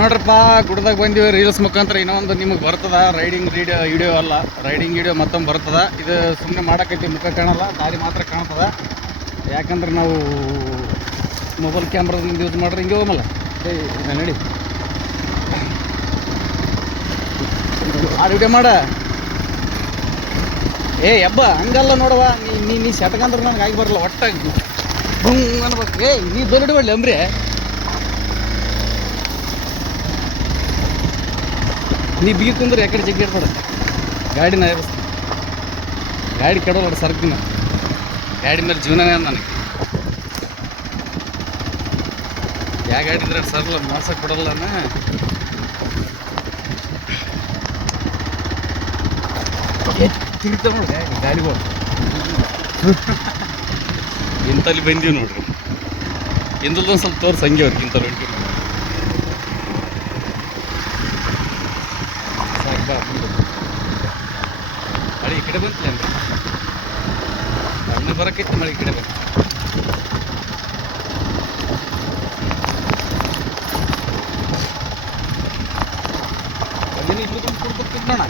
ನೋಡ್ರಪ್ಪ ಗುಡ್ದಾಗ ಬಂದಿವಿ ರೀಲ್ಸ್ ಮುಖಾಂತರ ಇನ್ನೊಂದು ನಿಮಗೆ ಬರ್ತದ ರೈಡಿಂಗ್ ವಿಡಿಯೋ ಅಲ್ಲ ರೈಡಿಂಗ್ ವಿಡಿಯೋ ಮತ್ತೊಂದು ಬರ್ತದ. ಇದು ಸುಮ್ಮನೆ ಮಾಡಕೈತಿ, ಮುಖ ಕಾಣಲ್ಲ, ದಾರಿ ಮಾತ್ರ ಕಾಣ್ತದ. ಯಾಕಂದ್ರೆ ನಾವು ಮೊಬೈಲ್ ಕ್ಯಾಮ್ರಾದಿಂದ ಯೂಸ್ ಮಾಡ್ರೆ ಹಿಂಗೆ ಹೋಗಲ್ಲ. ನಡಿ ಆ ವಿಡಿಯೋ ಮಾಡ. ಹಬ್ಬ ಹಂಗಲ್ಲ ನೋಡವ, ನೀ ಶತಕಂದ್ರೆ ನನಗೆ ಆಗಿ ಬರಲ್ಲ. ಒಟ್ಟಾಗಿ ಭಂಗ್ ಅನ್ಬೇಕು. ನೀ ದೊಡ್ಡ ಬಡ್ಲಿ ಅಂಬ್ರಿ ನೀ ಬೀಗಿ ಕುಂದ್ರೆ ಯಾಕಡೆ ಜಗ್ಗಿ ಇರ್ತಾರ. ಗಾಡಿನ ಗಾಡಿ ಕೆಡೋಲ್ಲ, ಸರ್ಕಿನ ಗಾಡಿ ಮೇಲೆ ಜೀವನನೇ ನನಗೆ. ಯಾವ ಗಾಡಿ ಇದ್ರೆ ಸರ್ಲ ಮಾಡ್ಸಕ್ಕೆ ಕೊಡಲ್ಲ. ತಿರ್ತಾವ ನೋಡ್ರಿ ಗಾಡಿಗಳು. ಇಂತಲ್ಲಿ ಬಂದೀವಿ ನೋಡ್ರಿ. ಇಂದಲ್ದೊಂದು ಸ್ವಲ್ಪ ತೋರ್ಸಿ ಹಂಗೆ ಅವ್ರಿಗೆ ಇಂಥವ್ರು ಹೊಂಟಿವಿ. ಮಳೆ ಈ ಕಡೆ ಬಂತಿಲ್ಲ ಅಂದ್ರೆ ಸಣ್ಣ ಬರಕೈತಿ. ಮಳೆ ಈ ಕಡೆ ಬಂತು. ಇಲ್ಲಿ ಕುಡ್ಕೊಂಡು ಕುಡ್ಕೊತಿದ್ದೋಣ.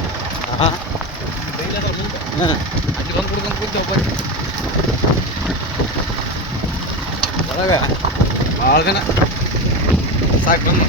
ಬೈಲದ ಮುಂದೆ ಅಲ್ಲಿ ಬಂದು ಕುಡ್ಕೊಂಡು ಕೂತೇವೆ. ಒಬ್ಬ ಒಳಗೆ ಭಾಳ ದಿನ ಸಾಕು ಬಂದು